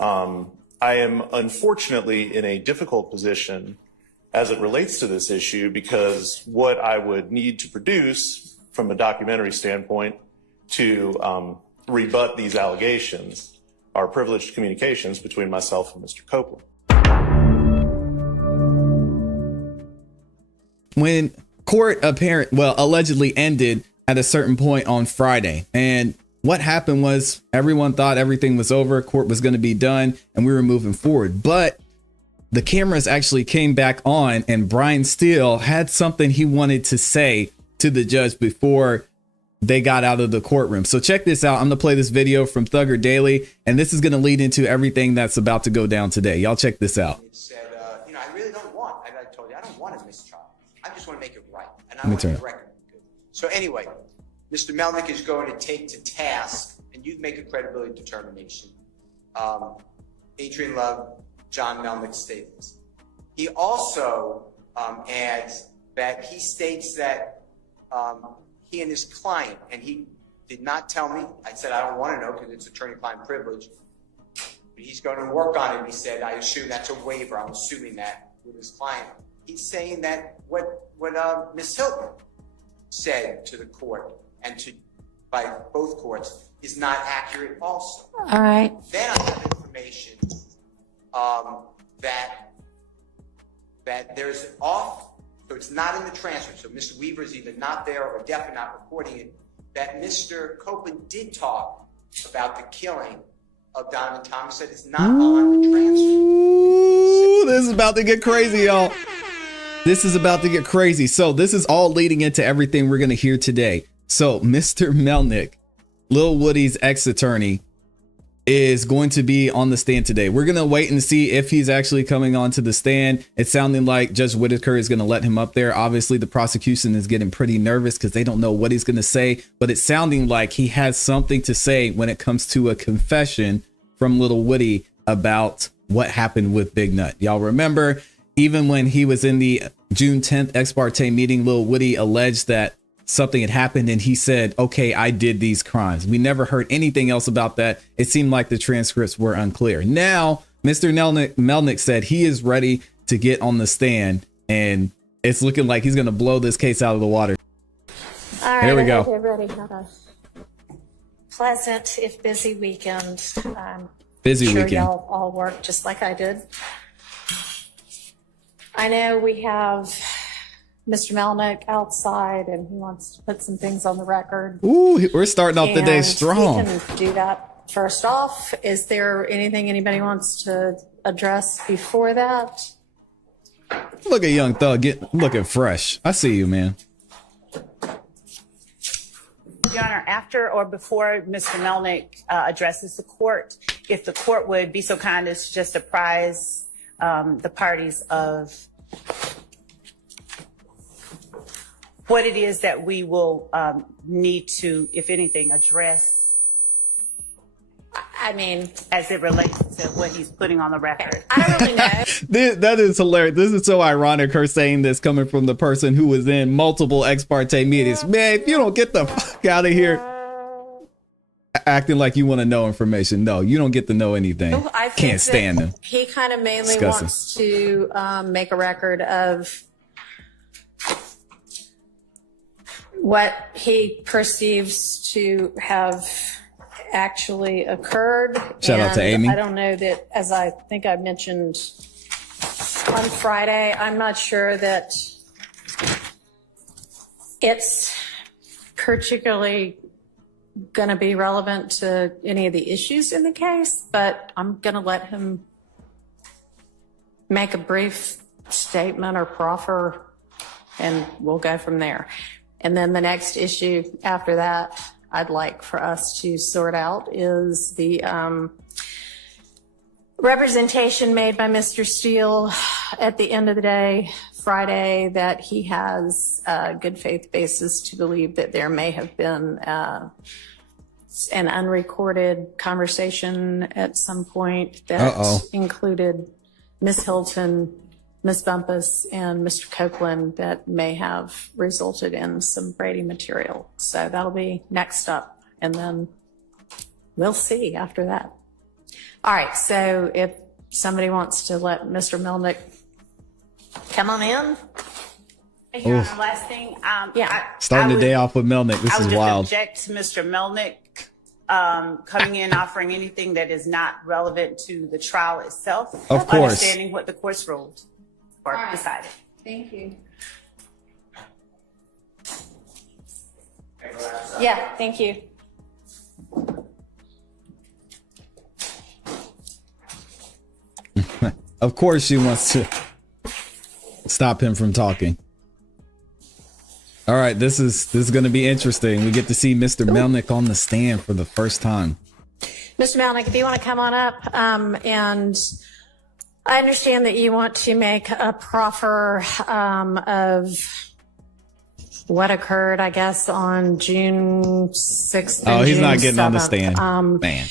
I am unfortunately in a difficult position as it relates to this issue because what I would need to produce from a documentary standpoint to rebut these allegations are privileged communications between myself and Mr. Copeland. When court allegedly ended at a certain point on Friday, and what happened was everyone thought everything was over, court was going to be done, and we were moving forward. But the cameras actually came back on, and Brian Steele had something he wanted to say to the judge before they got out of the courtroom. So check this out. I'm going to play this video from Thugger Daily, and this is going to lead into everything that's about to go down today. Y'all check this out. It said, I really don't want, I told you, I don't want a mistrial. I just want to make it right. And I want the record good. So anyway, Mr. Melnick is going to take to task, and you make a credibility determination, Adrian Love, John Melnick's statements. He also adds that he states that he and his client, and he did not tell me, I said I don't want to know because it's attorney-client privilege, but he's going to work on it. He said, I assume that's a waiver. I'm assuming that with his client. He's saying that what Ms. Hilton said to the court and by both courts is not accurate also. All right. Then I have information that there's off, so it's not in the transcript. So Mr. Weaver is either not there or definitely not reporting it, that Mr. Copeland did talk about the killing of Donovan Thomas, said it's not on the transcript. Ooh, this is about to get crazy, y'all. This is about to get crazy. So this is all leading into everything we're going to hear today. So Mr. Melnick, Lil Woody's ex-attorney, is going to be on the stand today. We're going to wait and see if he's actually coming onto the stand. It's sounding like Judge Whitaker is going to let him up there. Obviously, the prosecution is getting pretty nervous because they don't know what he's going to say, but it's sounding like he has something to say when it comes to a confession from Lil Woody about what happened with Big Nut. Y'all remember, even when he was in the June 10th ex parte meeting, Lil Woody alleged that something had happened and he said, okay, I did these crimes. We never heard anything else about that. It seemed like the transcripts were unclear. Now, Mr. Melnick said he is ready to get on the stand, and it's looking like he's going to blow this case out of the water. All right, here we go. Okay, ready. Have a pleasant, if busy weekend. Busy sure weekend. Y'all all work just like I did. I know we have Mr. Melnick outside, and he wants to put some things on the record. Ooh, we're starting off the day strong. We can do that first off. Is there anything anybody wants to address before that? Look at Young Thug looking fresh. I see you, man. Your Honor, after or before Mr. Melnick addresses the court, if the court would be so kind as to just apprise the parties of what it is that we will need to, if anything, address. I mean, as it relates to what he's putting on the record. I don't really know. That is hilarious. This is so ironic, her saying this coming from the person who was in multiple ex parte meetings. Man, if you don't get the fuck out of here acting like you want to know information. No, you don't get to know anything. I think Can't stand them. He kind of mainly Disgusting. wants to make a record of what he perceives to have actually occurred. Shout out to Amy. I don't know that, as I think I mentioned on Friday, I'm not sure that it's particularly going to be relevant to any of the issues in the case, but I'm going to let him make a brief statement or proffer, and we'll go from there. And then the next issue after that I'd like for us to sort out is the representation made by Mr. Steele at the end of the day, Friday, that he has a good faith basis to believe that there may have been an unrecorded conversation at some point that included Ms. Hilton, Ms. Bumpus, and Mr. Copeland that may have resulted in some Brady material. So that'll be next up, and then we'll see after that. All right, so if somebody wants to let Mr. Melnick come on in. Your Honor, last thing. Starting the day off with Melnick. This I would is just wild. object to Mr. Melnick coming in offering anything that is not relevant to the trial itself. Of course. Understanding what the court's ruled or decided. Thank you. Yeah, thank you. Of course she wants to stop him from talking. All right, this is going to be interesting. We get to see Mr. Melnick on the stand for the first time. Mr. Melnick, if you want to come on up, and I understand that you want to make a proffer of what occurred, I guess, on June 6th. Oh, he's June not getting 7th. on the stand. Man.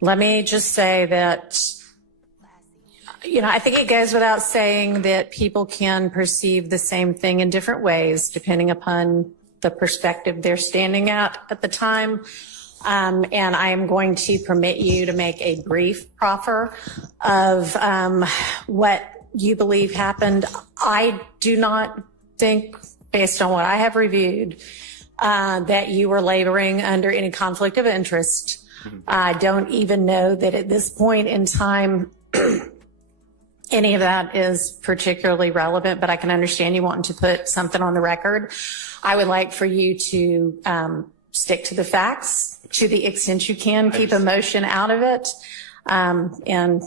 Let me just say that, I think it goes without saying that people can perceive the same thing in different ways, depending upon the perspective they're standing at the time. And I am going to permit you to make a brief proffer of what you believe happened. I do not think, based on what I have reviewed, that you were laboring under any conflict of interest. I don't even know that at this point in time, any of that is particularly relevant, but I can understand you wanting to put something on the record. I would like for you to stick to the facts to the extent you can, keep emotion out of it, and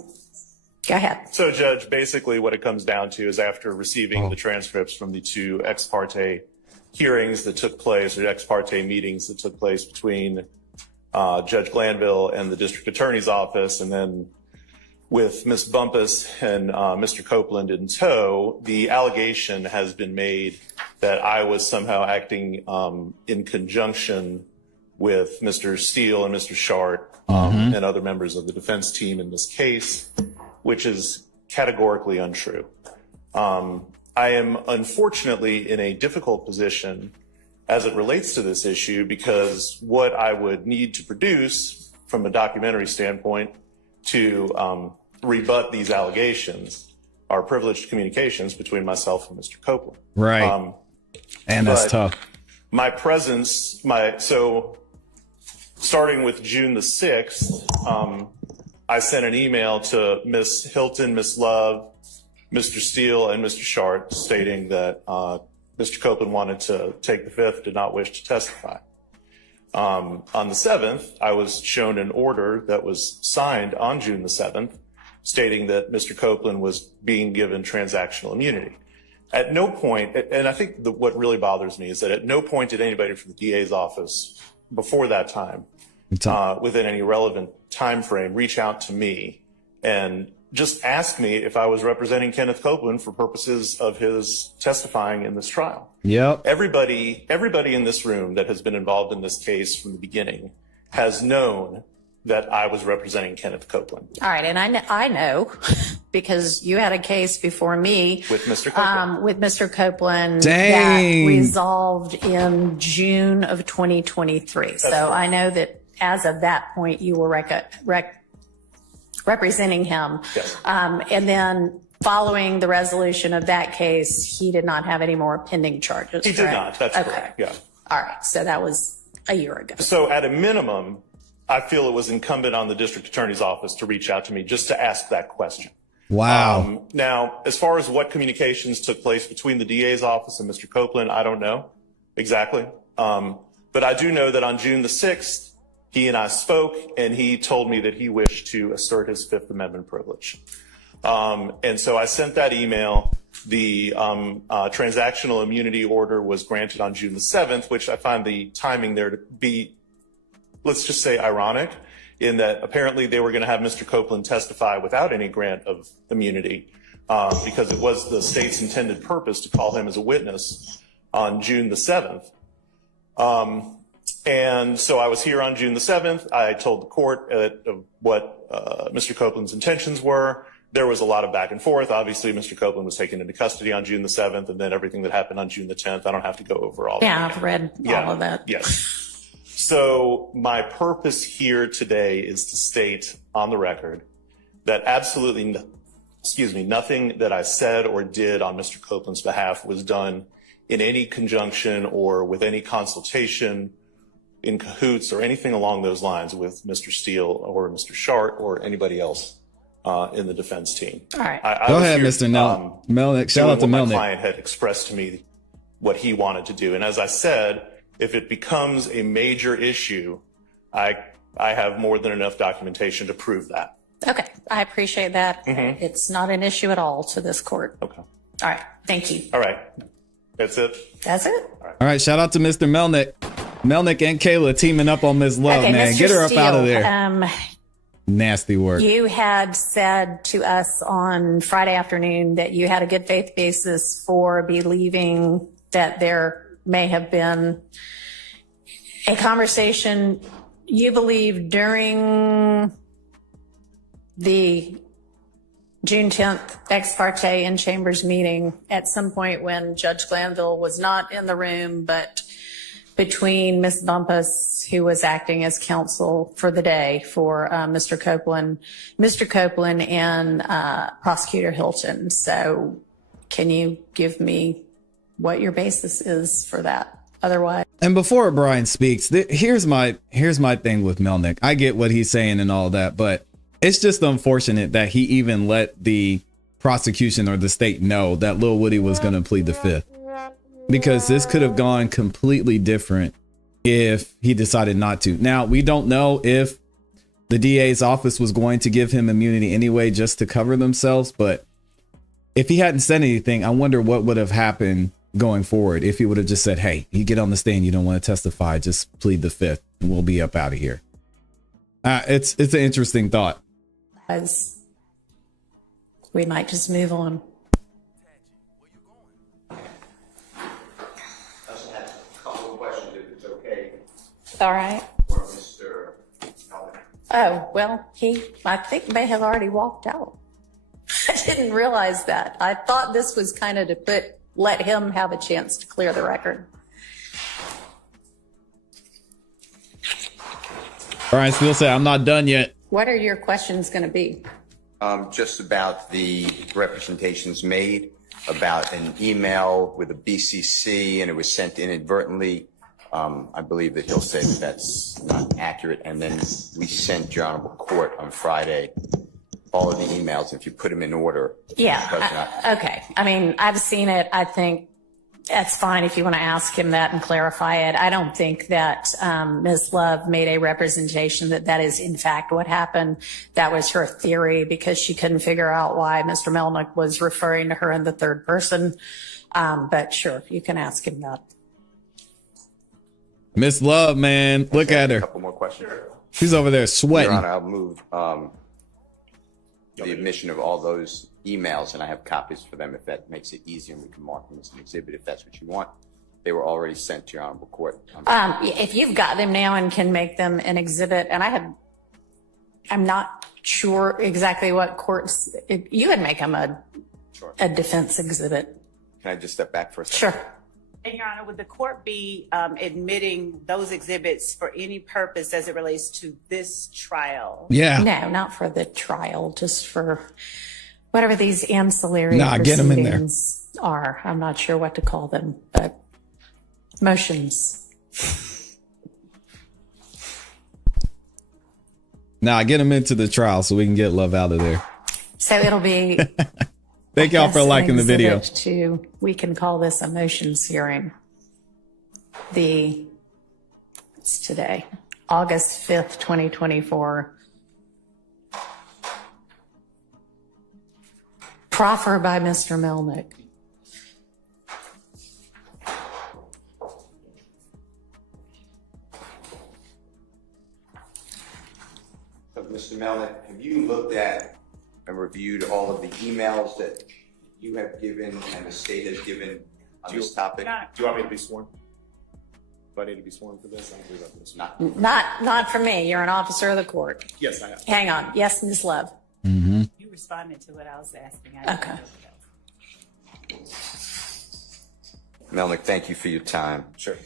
go ahead. So, Judge, basically what it comes down to is after receiving the transcripts from the two ex parte hearings that took place, or ex parte meetings that took place between Judge Glanville and the district attorney's office, and then with Ms. Bumpus and Mr. Copeland in tow, the allegation has been made that I was somehow acting in conjunction with Mr. Steele and Mr. Shart and other members of the defense team in this case, which is categorically untrue. I am unfortunately in a difficult position as it relates to this issue, because what I would need to produce from a documentary standpoint to rebut these allegations are privileged communications between myself and Mr. Copeland. Right. And that's tough. My presence, so starting with June the 6th, I sent an email to Ms. Hilton, Ms. Love, Mr. Steele, and Mr. Shart stating that Mr. Copeland wanted to take the fifth, did not wish to testify. On the 7th, I was shown an order that was signed on June the 7th stating that Mr. Copeland was being given transactional immunity. At no point, and I think what really bothers me is that at no point did anybody from the DA's office before that time, within any relevant time frame, reach out to me and just ask me if I was representing Kenneth Copeland for purposes of his testifying in this trial. Yep. Everybody in this room that has been involved in this case from the beginning has known that I was representing Kenneth Copeland. All right, and I know because you had a case before me with Mr. Copeland. That resolved in June of 2023. So correct. I know that as of that point, you were representing him. Yes. And then following the resolution of that case, he did not have any more pending charges. He did not. That's correct. Yeah. All right. So that was a year ago. So at a minimum, I feel it was incumbent on the district attorney's office to reach out to me just to ask that question. Wow. Now, as far as what communications took place between the DA's office and Mr. Copeland, I don't know exactly. But I do know that on June the 6th, he and I spoke, and he told me that he wished to assert his Fifth Amendment privilege. And so I sent that email. The transactional immunity order was granted on June the 7th, which I find the timing there to be, let's just say, ironic, in that apparently they were going to have Mr. Copeland testify without any grant of immunity, because it was the state's intended purpose to call him as a witness on June the 7th. And so I was here on June the 7th. I told the court what Mr. Copeland's intentions were. There was a lot of back and forth. Obviously, Mr. Copeland was taken into custody on June the 7th, and then everything that happened on June the 10th. I don't have to go over all that. Yeah, I've read all of that. Yes. So my purpose here today is to state on the record that absolutely, nothing that I said or did on Mr. Copeland's behalf was done in any conjunction or with any consultation, in cahoots or anything along those lines with Mr. Steele or Mr. Shart or anybody else in the defense team. All right. Go ahead, Mr. Melnick. Shout out to Melnick. My client had expressed to me what he wanted to do. And as I said, if it becomes a major issue, I have more than enough documentation to prove that. Okay. I appreciate that. It's not an issue at all to this court. Okay. All right. Thank you. All right. That's it. That's it. All right. Shout out to Mr. Melnick. Melnick and Kayla teaming up on Ms. Love, Okay, man. Mr. Get her up Steele, out of there. Nasty work. You had said to us on Friday afternoon that you had a good faith basis for believing that there may have been a conversation you believe during the June 10th ex parte in chambers meeting at some point when Judge Glanville was not in the room, but between Ms. Bumpus, who was acting as counsel for the day for Mr. Copeland and Prosecutor Hilton. So can you give me what your basis is for that? Otherwise. And before Brian speaks, here's my thing with Melnick. I get what he's saying and all that, but it's just unfortunate that he even let the prosecution or the state know that Lil Woody was going to plead the fifth, because this could have gone completely different if he decided not to. Now, we don't know if the DA's office was going to give him immunity anyway, just to cover themselves. But if he hadn't said anything, I wonder what would have happened going forward if he would have just said, hey, you get on the stand, you don't want to testify, just plead the fifth and we'll be up out of here. It's an interesting thought. As we might just move on. I also have a couple of questions, if it's okay, All right. for Mr. Melnick. Oh, well, I think may have already walked out. I didn't realize that. I thought this was kind of to let him have a chance to clear the record. All right, still say I'm not done yet. What are your questions going to be? Just about the representations made about an email with a BCC and it was sent inadvertently. I believe that he'll say that that's not accurate. And then we sent your Honorable Court on Friday all of the emails. If you put them in order. Yeah. Okay. I mean, I've seen it. I think that's fine if you want to ask him that and clarify it. I don't think that Ms. Love made a representation that is in fact what happened. That was her theory because she couldn't figure out why Mr. Melnick was referring to her in the third person. But sure, you can ask him that. Miss Love, man, look at her. A couple more questions. She's over there sweating. Your Honor, I'll move the admission of all those emails, and I have copies for them if that makes it easier, and we can mark them as an exhibit if that's what you want. They were already sent to your Honorable Court. If you've got them now and can make them an exhibit, and I'm not sure exactly what courts, you would make them a defense exhibit. Can I just step back for a second? Sure. And Your Honor, would the court be admitting those exhibits for any purpose as it relates to this trial? Yeah. No, not for the trial, just for whatever these ancillary get them in there. proceedings are. I'm not sure what to call them, but motions. Now get them into the trial so we can get Love out of there. So it'll be. Thank y'all for liking the video. We can call this a motions hearing. It's today, August 5th, 2024. Proffer by Mr. Melnick. So, Mr. Melnick, have you looked at and reviewed all of the emails that you have given and the state has given on this topic? Do you want me to be sworn? Do I need to be sworn for this? I don't believe I've been sworn. Not for me. You're an officer of the court. Yes, I have. Hang on. Yes, Ms. Love. Mm-hmm. You responded to what I was asking. Okay. Melnick, thank you for your time. Sure.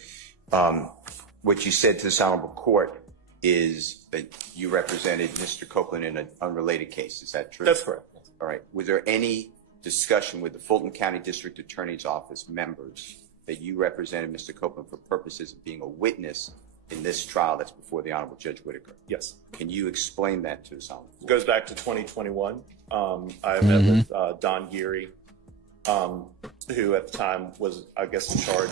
what you said to this honorable court is that you represented Mr. Copeland in an unrelated case. Is that true? That's correct. All right. Was there any discussion with the Fulton County District Attorney's Office members that you represented Mr. Copeland for purposes of being a witness in this trial that's before the Honorable Judge Whitaker? Yes. Can you explain that to us? It goes back to 2021. I met with Don Geary, who at the time was, I guess, in charge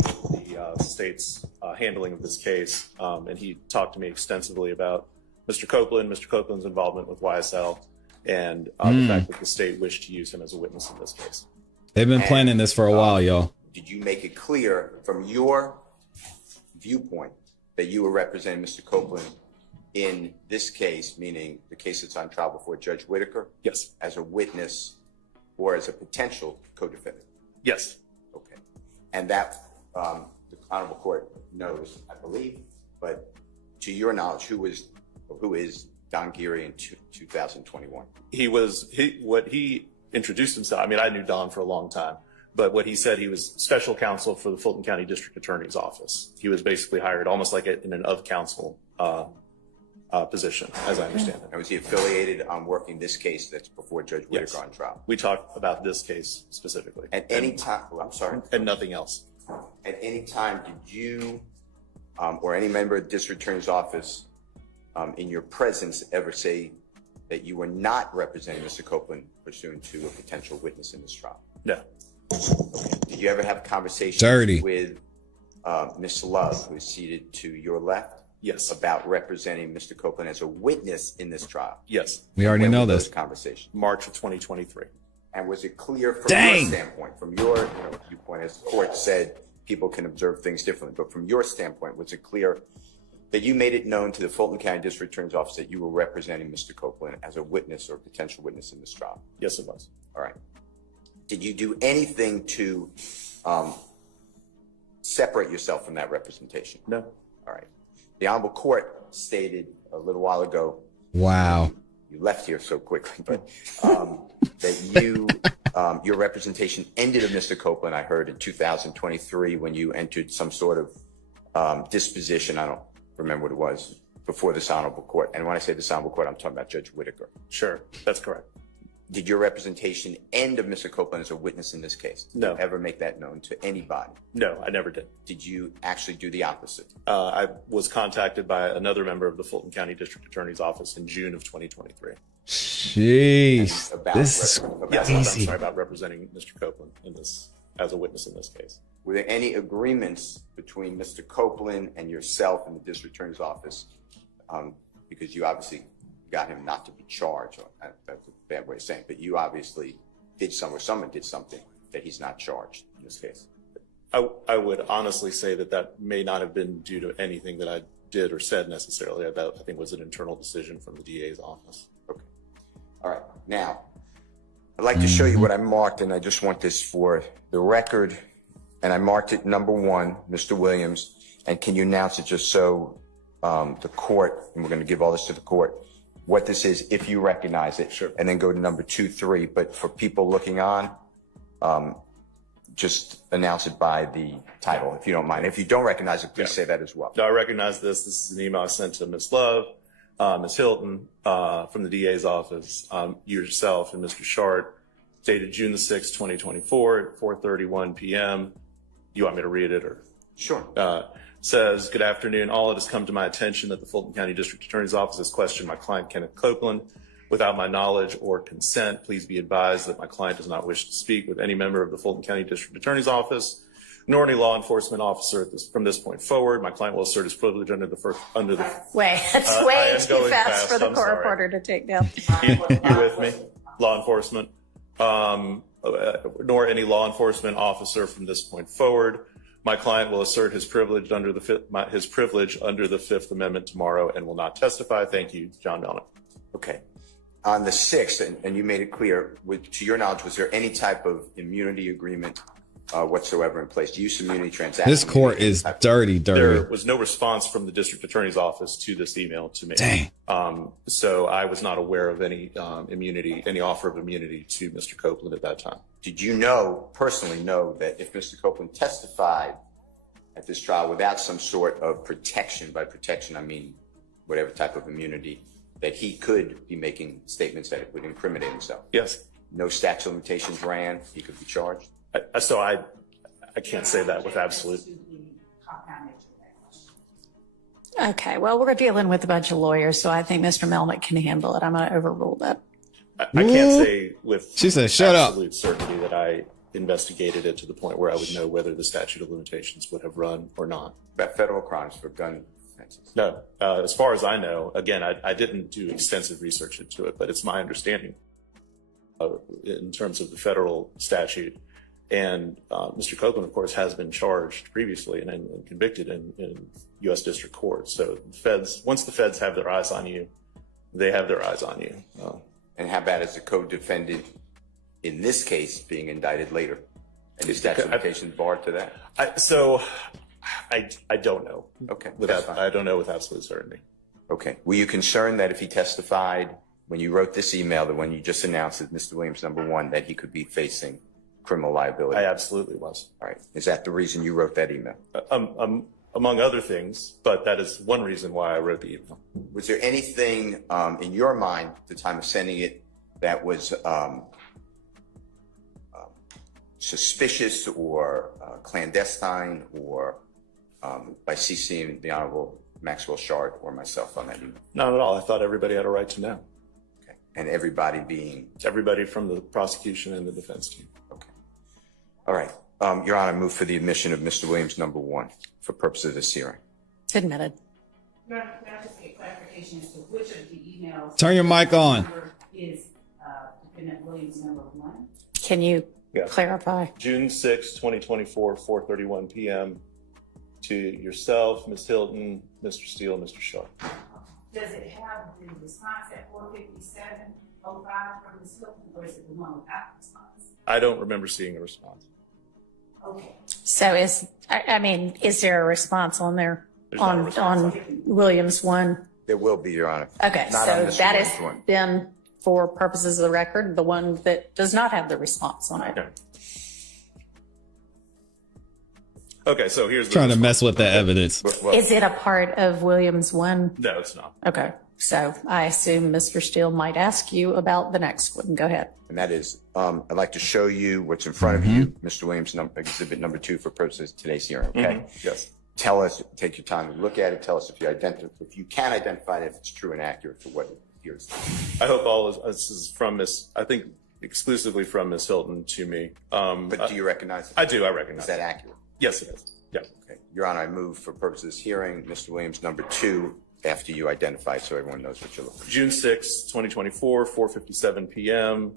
of the state's handling of this case. And he talked to me extensively about Mr. Copeland's involvement with YSL, and the fact that the state wished to use him as a witness in this case. They've been planning this for a while, y'all. Did you make it clear from your viewpoint that you were representing Mr. Copeland in this case, meaning the case that's on trial before Judge Whitaker? Yes. As a witness or as a potential co-defendant? Yes. Okay. And that the Honorable Court knows, I believe, but to your knowledge, who is Don Geary in 2021? What he introduced himself. I mean, I knew Don for a long time, but what he said, he was special counsel for the Fulton County District Attorney's Office. He was basically hired almost like in an of counsel position, as I understand it. And was he affiliated on working this case that's before Judge Whitaker on trial? We talked about this case specifically. At any time, I'm sorry. And nothing else. At any time, did you or any member of the District Attorney's Office in your presence ever say that you were not representing Mr. Copeland pursuant to a potential witness in this trial? No. Okay. Did you ever have conversations with Ms. Love, who is seated to your left? Yes. About representing Mr. Copeland as a witness in this trial? Yes. We already know this. Conversation. March of 2023. And was it clear from your standpoint, from your viewpoint, as the court said, people can observe things differently, but from your standpoint, was it clear that you made it known to the Fulton County District Attorney's Office that you were representing Mr. Copeland as a witness or potential witness in this trial? Yes, it was. All right. Did you do anything to separate yourself from that representation? No. All right. The Honorable Court stated a little while ago. Wow. You left here so quickly, but that your representation ended of Mr. Copeland, I heard, in 2023 when you entered some sort of disposition. I don't remember what it was, before this Honorable Court. And when I say this Honorable Court, I'm talking about Judge Whitaker. Sure, that's correct. Did your representation end of Mr. Copeland as a witness in this case? Did No. you ever make that known to anybody? No, I never did. Did you actually do the opposite? I was contacted by another member of the Fulton County District Attorney's Office in June of 2023. Jeez. About representing Mr. Copeland in this as a witness in this case. Were there any agreements between Mr. Copeland and yourself in the District Attorney's Office? Because you obviously got him not to be charged. That's a bad way of saying it, but you obviously did someone did something that he's not charged in this case. I would honestly say that may not have been due to anything that I did or said necessarily. I think it was an internal decision from the DA's office. Okay. All right. Now, I'd like to show you what I marked, and I just want this for the record. And I marked it number 1, Mr. Williams. And can you announce it just so the court, and we're going to give all this to the court, what this is, if you recognize it. Sure. And then go to number 2, 3. But for people looking on, just announce it by the title, if you don't mind. If you don't recognize it, please say that as well. No, I recognize this. This is an email I sent to Ms. Love, Ms. Hilton from the DA's office, yourself and Mr. Shart, dated June the 6th, 2024 at 4:31 p.m. You want me to read it or? Sure. Says, good afternoon. All it has come to my attention that the Fulton County District Attorney's Office has questioned my client, Kenneth Copeland, without my knowledge or consent. Please be advised that my client does not wish to speak with any member of the Fulton County District Attorney's Office, nor any law enforcement officer from this point forward. My client will assert his privilege under the Way, it's way am too going fast fast. for the I'm court sorry. reporter to take down. You with me? Law enforcement, nor any law enforcement officer from this point forward. My client will assert his privilege under the Fifth Amendment tomorrow and will not testify. Thank you, John Melnick. Okay. On the 6th, and you made it clear, to your knowledge, was there any type of immunity agreement whatsoever in place? Use immunity transaction. This court is dirty. There was no response from the district attorney's office to this email to me. Dang. So I was not aware of any any offer of immunity to Mr. Copeland at that time. Did you personally know that if Mr. Copeland testified at this trial without some sort of protection. By protection, I mean whatever type of immunity, that he could be making statements that would incriminate himself. Yes. No statute of limitations ran, he could be charged. So I can't say that with absolute. Okay, well, we're dealing with a bunch of lawyers, so I think Mr. Melnick can handle it. I'm going to overrule that. I can't say with She said, "Shut up." absolute certainty that I investigated it to the point where I would know whether the statute of limitations would have run or not. About federal crimes for gun offenses. No, as far as I know, again, I didn't do extensive research into it, but it's my understanding in terms of the federal statute. And Mr. Copeland, of course, has been charged previously and convicted in U.S. District Court. So the feds, once the feds have their eyes on you, they have their eyes on you. And how about as a co-defendant in this case being indicted later? And is statute of limitations barred to that? I don't know. Okay, I don't know with absolute certainty. Okay. Were you concerned that if he testified when you wrote this email, that when you just announced that Mr. Williams #1, that he could be facing criminal liability? I absolutely was. All right. Is that the reason you wrote that email? Among other things, but that is one reason why I wrote the email. Was there anything in your mind at the time of sending it that was suspicious or clandestine or by CCing the Honorable Maxwell Shard or myself on that email? Not at all. I thought everybody had a right to know. Okay. And everybody being? Everybody from the prosecution and the defense team. Okay. All right. Your Honor, I move for the admission of Mr. Williams #1 for purposes of this hearing. Admitted. Can I just get clarification as to which of the emails? Turn your mic on. Is defendant Williams #1? Can you clarify? June 6, 2024, 4:31 p.m. to yourself, Ms. Hilton, Mr. Steele, Mr. Shaw. Does it have the response at 4:57:05 from Ms. Hilton, or is it the one without response? I don't remember seeing a response. Okay. So is there a response on there on Williams 1? There will be, Your Honor. Okay, Not so on this that Williams is one. then, for purposes of the record, the one that does not have the response on it. Okay. Okay, so here's the Trying to response. mess with the evidence. Well, Is it a part of Williams 1? No, it's not. Okay, so I assume Mr. Steele might ask you about the next one. Go ahead. and that is, I'd like to show you what's in front of you, Mr. Williams, exhibit #2 for purposes of today's hearing, okay? Yes. Tell us, take your time to look at it. Tell us if you can identify it, if it's true and accurate for what it appears. I hope this is from Miss, I think exclusively from Miss Hilton to me. But do you recognize it? I do, I recognize Is that it. accurate? Yes, it is. Yeah. Okay. Your Honor, I move for purposes of this hearing, Mr. Williams #2, after you identify so everyone knows what you're looking for. June 6, 2024, 4:57 p.m.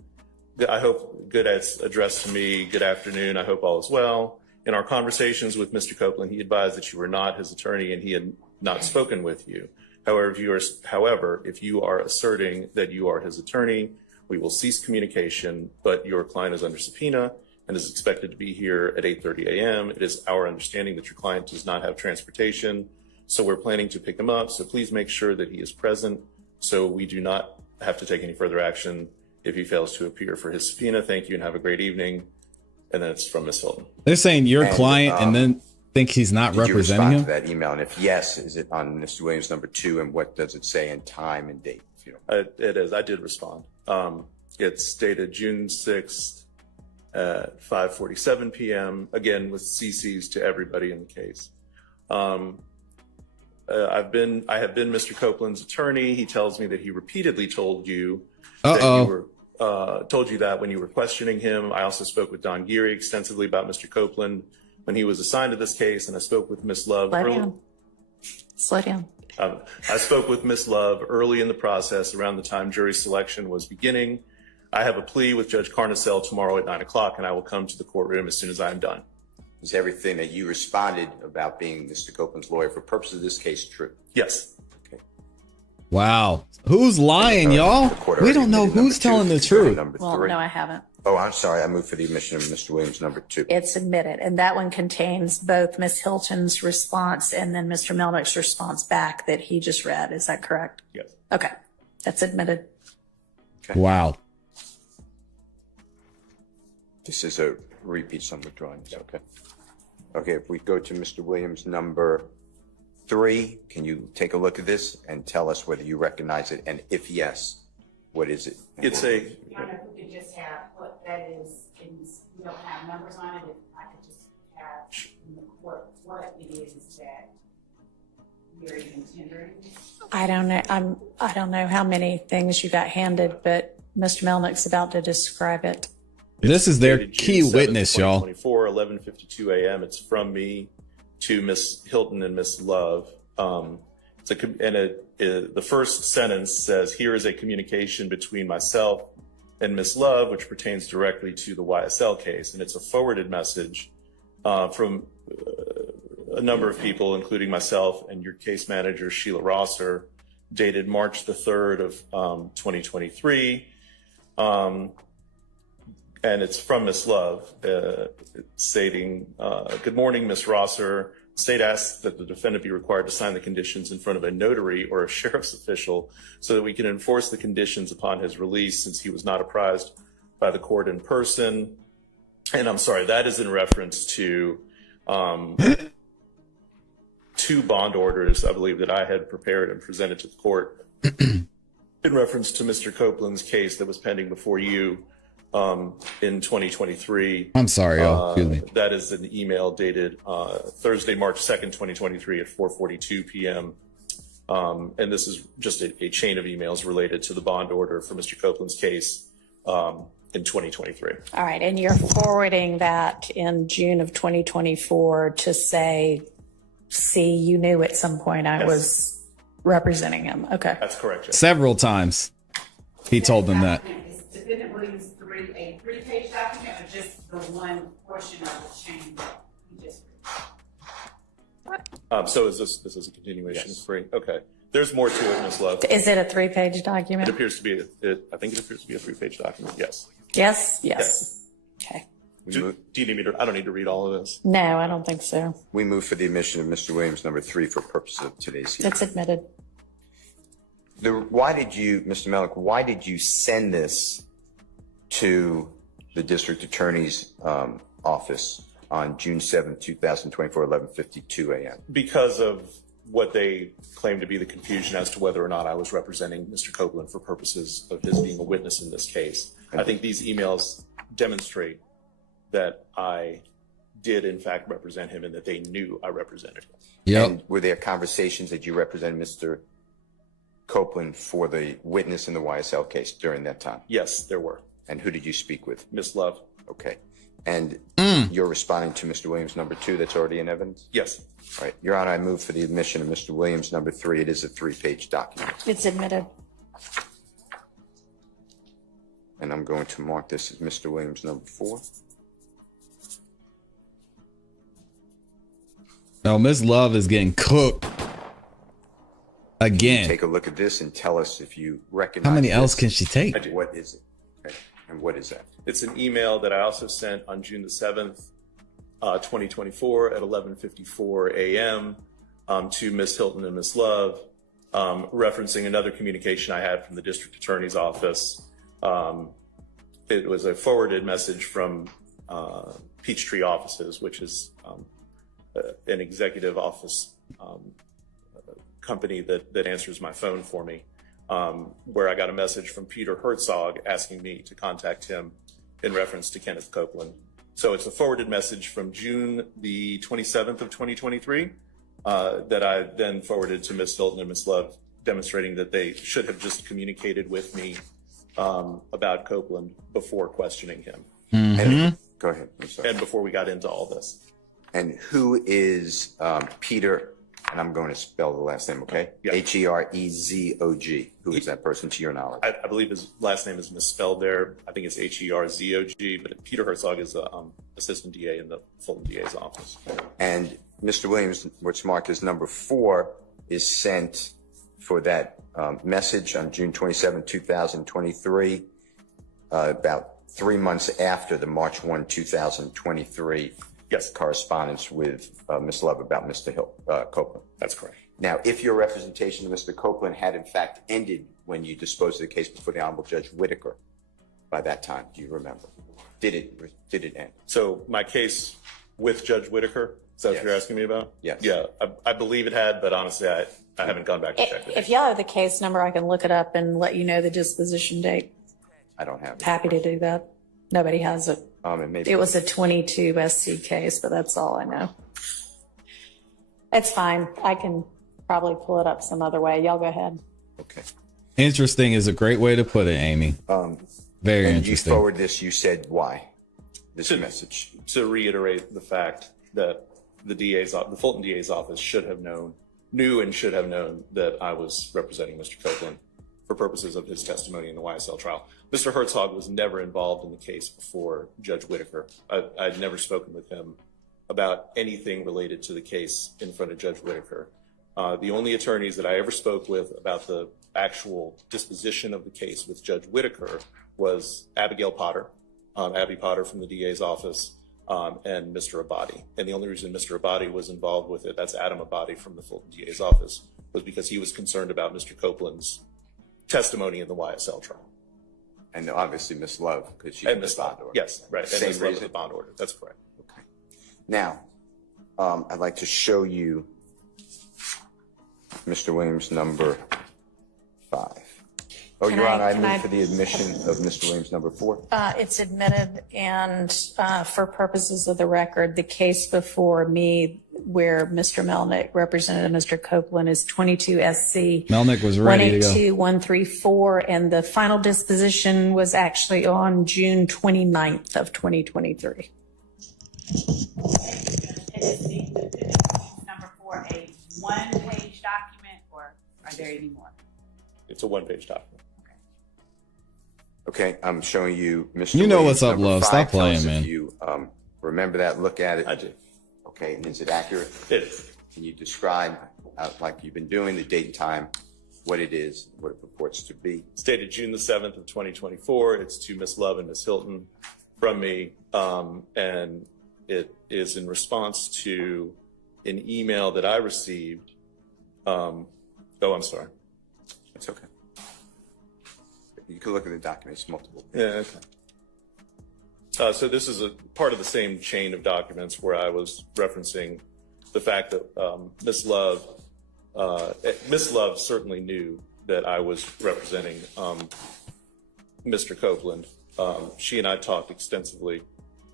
I hope good as addressed to me. Good afternoon. I hope all is well. In our conversations with Mr. Copeland, he advised that you were not his attorney and he had not spoken with you. However, if you are asserting that you are his attorney, we will cease communication, but your client is under subpoena and is expected to be here at 8:30 a.m. It is our understanding that your client does not have transportation, so we're planning to pick him up. So please make sure that he is present so we do not have to take any further action if he fails to appear for his subpoena. Thank you and have a great evening. And then it's from Ms. Hilton. They're saying your client and then think he's not Did you representing respond him? to that email? And if yes, is it on Mr. Williams #2, and what does it say in time and date? If you don't It is. I did respond. It's dated June 6th at 5:47 p.m. Again, with CCs to everybody in the case. I have been Mr. Copeland's attorney. He tells me that he repeatedly told you that you were told you that when you were questioning him. I also spoke with Don Geary extensively about Mr. Copeland when he was assigned to this case, and I spoke with Ms. Love. Slow down. I spoke with Ms. Love early in the process, around the time jury selection was beginning. I have a plea with Judge Carnicel tomorrow at 9 o'clock, and I will come to the courtroom as soon as I am done. Is everything that you responded about being Mr. Copeland's lawyer for purposes of this case true? Yes. Okay. Wow. Who's lying, y'all? The court We already don't know admitted who's #2 telling the for hearing truth. Well, #3. no, I haven't. Oh, I'm sorry. I moved for the admission of Mr. Williams #2. It's admitted, and that one contains both Ms. Hilton's response and then Mr. Melnick's response back that he just read. Is that correct? Yes. Okay, that's admitted. Wow. This is a repeat, some withdrawing. Okay. Okay, if we go to Mr. Williams, number 3, can you take a look at this and tell us whether you recognize it? And if yes, what is it? It's a, Your Honor, if we could just have what that is, and we don't have numbers on it, if I could just have in the court what it is that you're even tendering. I don't know. I don't know how many things you got handed, but Mr. Melnick's about to describe it. This is their dated key June 7th, witness, y'all. 2024, 11:52 a.m. It's from me to Miss Hilton and Miss Love. The first sentence says, "Here is a communication between myself and Miss Love, which pertains directly to the YSL case," and it's a forwarded message from a number of people, including myself and your case manager, Sheila Rosser, dated March the 3rd of 2023. And it's from Miss Love, stating, "Good morning, Miss Rosser. State asks that the defendant be required to sign the conditions in front of a notary or a sheriff's official so that we can enforce the conditions upon his release since he was not apprised by the court in person." And I'm sorry, that is in reference to 2 bond orders, I believe, that I had prepared and presented to the court in reference to Mr. Copeland's case that was pending before you in 2023. I'm sorry, y'all. Excuse me. That is an email dated Thursday, March 2nd, 2023 at 4:42 p.m. And this is just a chain of emails related to the bond order for Mr. Copeland's case in 2023. All right. And you're forwarding that in June of 2024 to say, see, you knew at some point I was representing him. Okay. That's correct, Judge. Several times he told them that. Is Defendant Williams a 3-page document or just the one portion of the chain that you just read? So is this is a continuation? Yes. Of 3? Okay. There's more to it, Ms. Love. Is it a 3-page It document? appears to be, I think it appears to be a 3-page document, yes. Yes. Yes. Okay. Do you need me to, I don't need to read all of this. No, I don't think so. We move for the admission of Mr. Williams, number 3, for purposes of today's hearing. It's admitted. Why did you, Mr. Melnick, why did you send this to the district attorney's office on June 7th, 2024, 11:52 a.m.? Because of what they claim to be the confusion as to whether or not I was representing Mr. Copeland for purposes of his being a witness in this case. I think these emails demonstrate that I did in fact represent him and that they knew I represented him. Yep. And were there conversations that you represented Mr. Copeland for the witness in the YSL case during that time? Yes, there were. And who did you speak with? Miss Love. Okay. And you're responding to Mr. Williams, number 2, that's already in evidence? Yes. All right. Your Honor, I move for the admission of Mr. Williams, number 3. It is a 3-page document. It's admitted. And I'm going to mark this as Mr. Williams, number 4. No, Miss Love is getting cooked again. Take a look at this and tell us if you recognize How many this. L's can she take? I do. What is it? Okay. And what is that? It's an email that I also sent on June the 7th, 2024 at 11:54 a.m. To Miss Hilton and Miss Love, referencing another communication I had from the district attorney's office. It was a forwarded message from Peachtree Offices, which is an executive office company that answers my phone for me, where I got a message from Peter Herzog asking me to contact him in reference to Kenneth Copeland. So it's a forwarded message from June the 27th of 2023 that I then forwarded to Miss Hilton and Miss Love, demonstrating that they should have just communicated with me about Copeland before questioning him. And, go ahead. I'm sorry. And before we got into all this. And who is Peter? And I'm going to spell the last name, okay? Yeah. Herzog. Who is that person to your knowledge? I believe his last name is misspelled there. I think it's Herzog, but Peter Herzog is assistant DA in the Fulton DA's office. And Mr. Williams, what's marked as number 4, is sent for that message on June 27, 2023, about 3 months after the March 1, 2023 Yes, correspondence with Ms. Love about Mr. Copeland. that's correct. Now, if your representation of Mr. Copeland had in fact ended when you disposed of the case before the Honorable Judge Whitaker, by that time, do you remember? Did it end? So my case with Judge Whitaker. Is that what Yes. you're asking me about? Yes. Yeah, I believe it had, but honestly, I haven't gone back to check it. If y'all have the case number, I can look it up and let you know the disposition date. I don't have it. Happy to do that. Nobody has it. And maybe It was a 22 SC case, but that's all I know. It's fine. I can probably pull it up some other way. Y'all go ahead. okay. Interesting is a great way to put it, Amy. Very And interesting. you forward this. You said why this message. To reiterate the fact that the Fulton DA's office knew and should have known that I was representing Mr. Copeland for purposes of his testimony in the YSL trial. Mr. Herzog was never involved in the case before Judge Whitaker. I'd never spoken with him about anything related to the case in front of Judge Whitaker. The only attorneys that I ever spoke with about the actual disposition of the case with Judge Whitaker was Abigail Potter, Abby Potter from the DA's office, and Mr. Abadi. And the only reason Mr. Abadi was involved with it, that's Adam Abadi from the Fulton DA's office, was because he was concerned about Mr. Copeland's testimony in the YSL trial. And obviously Miss Love, because she And was Ms. the bond Love, order. yes, right. And Same Ms. Love reason. the bond order, that's correct. Okay. Now, I'd like to show you Mr. Williams number 5. Oh, Can Your I- Honor, I can move I- for the admission of Mr. Williams number 4. It's admitted, and for purposes of the record, the case before me where Mr. Melnick represented Mr. Copeland is 22 SC Melnick was ready to go. 182134, and the final disposition was actually on June 29th of 2023. Is the number 4 a one-page document, or are there any more? It's a one-page document. Okay, I'm showing you Mr. You know Williams what's up, number love. 5. Stop Tell us playing, if man. you remember that, look at it. I do. Okay, and is it accurate? It is. Can you describe, like you've been doing, the date and time, what it is, what it purports to be? It's dated June the 7th of 2024. It's to Miss Love and Miss Hilton from me. And it is in response to an email that I received. I'm sorry. It's okay. You can look at the documents, multiple. Yeah, okay. So this is a part of the same chain of documents where I was referencing the fact that Miss Love certainly knew that I was representing Mr. Copeland. She and I talked extensively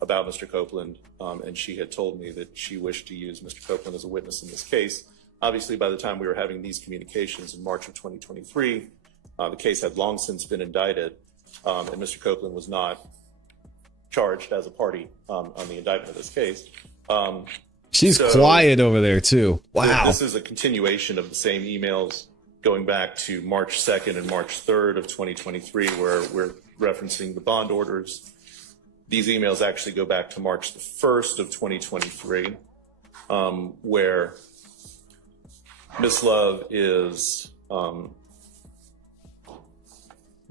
about Mr. Copeland, and she had told me that she wished to use Mr. Copeland as a witness in this case. Obviously, by the time we were having these communications in March of 2023, the case had long since been indicted, and Mr. Copeland was not charged as a party on the indictment of this case. She's So- quiet over there too. Wow. This is a continuation of the same emails going back to March 2nd and March 3rd of 2023, where we're referencing the bond orders. These emails actually go back to March the 1st of 2023, where Ms. Love is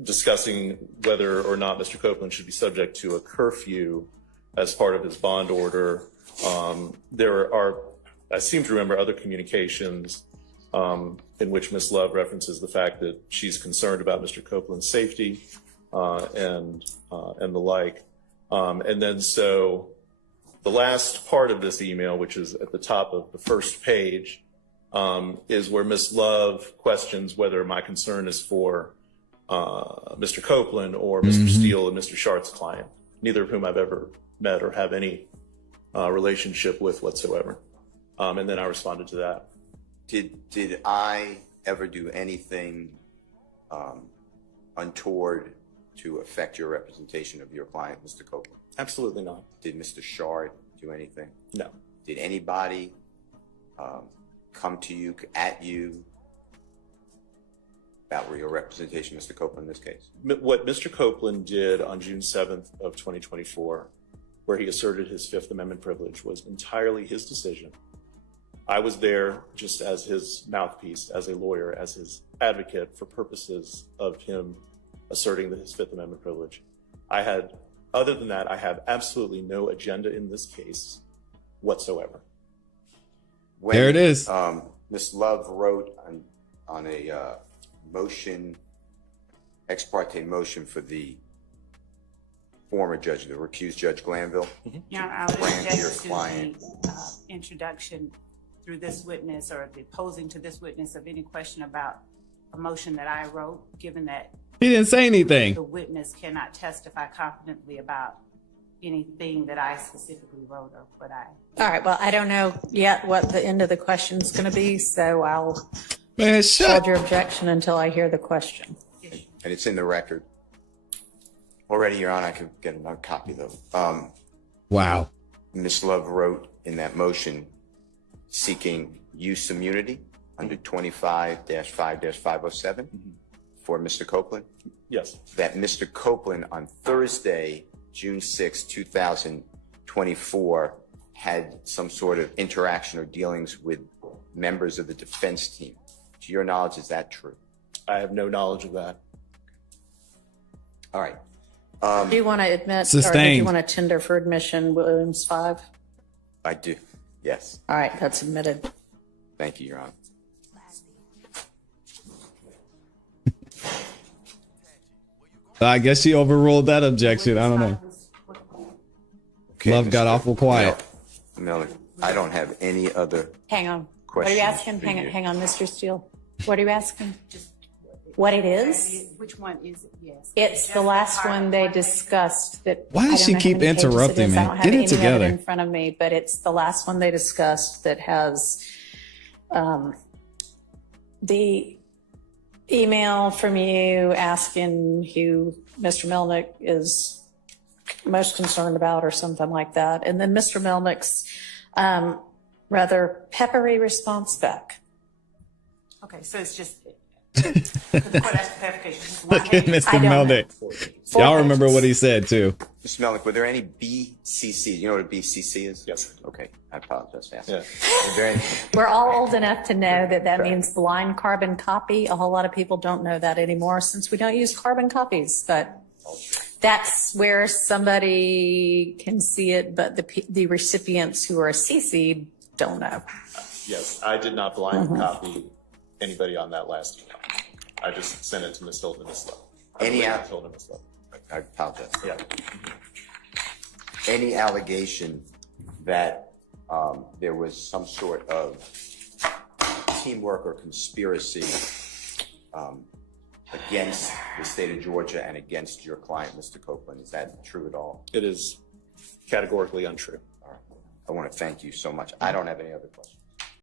discussing whether or not Mr. Copeland should be subject to a curfew as part of his bond order. There are, I seem to remember, other communications in which Ms. Love references the fact that she's concerned about Mr. Copeland's safety and the like. And then so the last part of this email, which is at the top of the first page, is where Ms. Love questions whether my concern is for Mr. Copeland or Mr. Steele and Mr. Shart's client, neither of whom I've ever met or have any relationship with whatsoever. And then I responded to that. Did I ever do anything untoward to affect your representation of your client, Mr. Copeland? Absolutely not. Did Mr. Shard do anything? No. Did anybody come to you, at you, about your representation, Mr. Copeland, in this case? What Mr. Copeland did on June 7th of 2024, where he asserted his Fifth Amendment privilege, was entirely his decision. I was there just as his mouthpiece, as a lawyer, as his advocate for purposes of him asserting his Fifth Amendment privilege. Other than that, I have absolutely no agenda in this case whatsoever. There it is. Ms. Love wrote on a motion, ex parte motion for the former judge, the recused Judge Glanville. Your Honor, I would Grant object your to client. the introduction through this witness or the posing to this witness of any question about a motion that I wrote, given that He didn't say anything. the witness cannot testify confidently about anything that I specifically wrote or what I. All right, well, I don't know yet what the end of the question's going to be, so I'll Man, hold shut. your objection until I hear the question. And it's in the record. Already, Your Honor, I could get another copy though. Wow. Ms. Love wrote in that motion seeking use immunity under 25-5-507 for Mr. Copeland. Yes. That Mr. Copeland on Thursday, June 6, 2024, had some sort of interaction or dealings with members of the defense team. To your knowledge, is that true? I have no knowledge of that. All right. Do you want to admit, or do Sustained. you want to tender for admission Williams 5? I do. Yes. All right, that's admitted. Thank you, Your Honor. I guess she overruled that objection. I don't know. Okay, Love got Mr. awful quiet. Miller, I don't have any other. Hang on. What are you Questions asking? for Hang on, you. hang on, Mr. Steele. What are you asking? What it is? Which one is it? Yes. It's the last one they discussed that. Why does I don't she know how keep many pages it interrupting is. me? I don't have Get it any of together. in front of me, but it's the last one they discussed that has the email from you asking who Mr. Melnick is most concerned about or something like that. And then Mr. Melnick's rather peppery response back. Okay, so it's just. For clarification, just one Look at page. Mr. I don't know. Melnick. 4 Y'all remember pages. what he said too. Mr. Melnick, were there any BCC? You know what a BCC is? Yes. Okay, I apologize for asking. Yeah. Were there any- We're all old enough to know that that means blind carbon copy. A whole lot of people don't know that anymore since we don't use carbon copies, but that's where somebody can see it, but the recipients who are CC'd don't know. Yes, I did not blind copy anybody on that last email. I just sent it to Ms. Hilton and Ms. Love. Any I out- told her Ms. Love. I apologize. Yeah. Any allegation that there was some sort of teamwork or conspiracy against the state of Georgia and against your client, Mr. Copeland, is that true at all? It is categorically untrue. All right. I want to thank you so much. I don't have any other questions.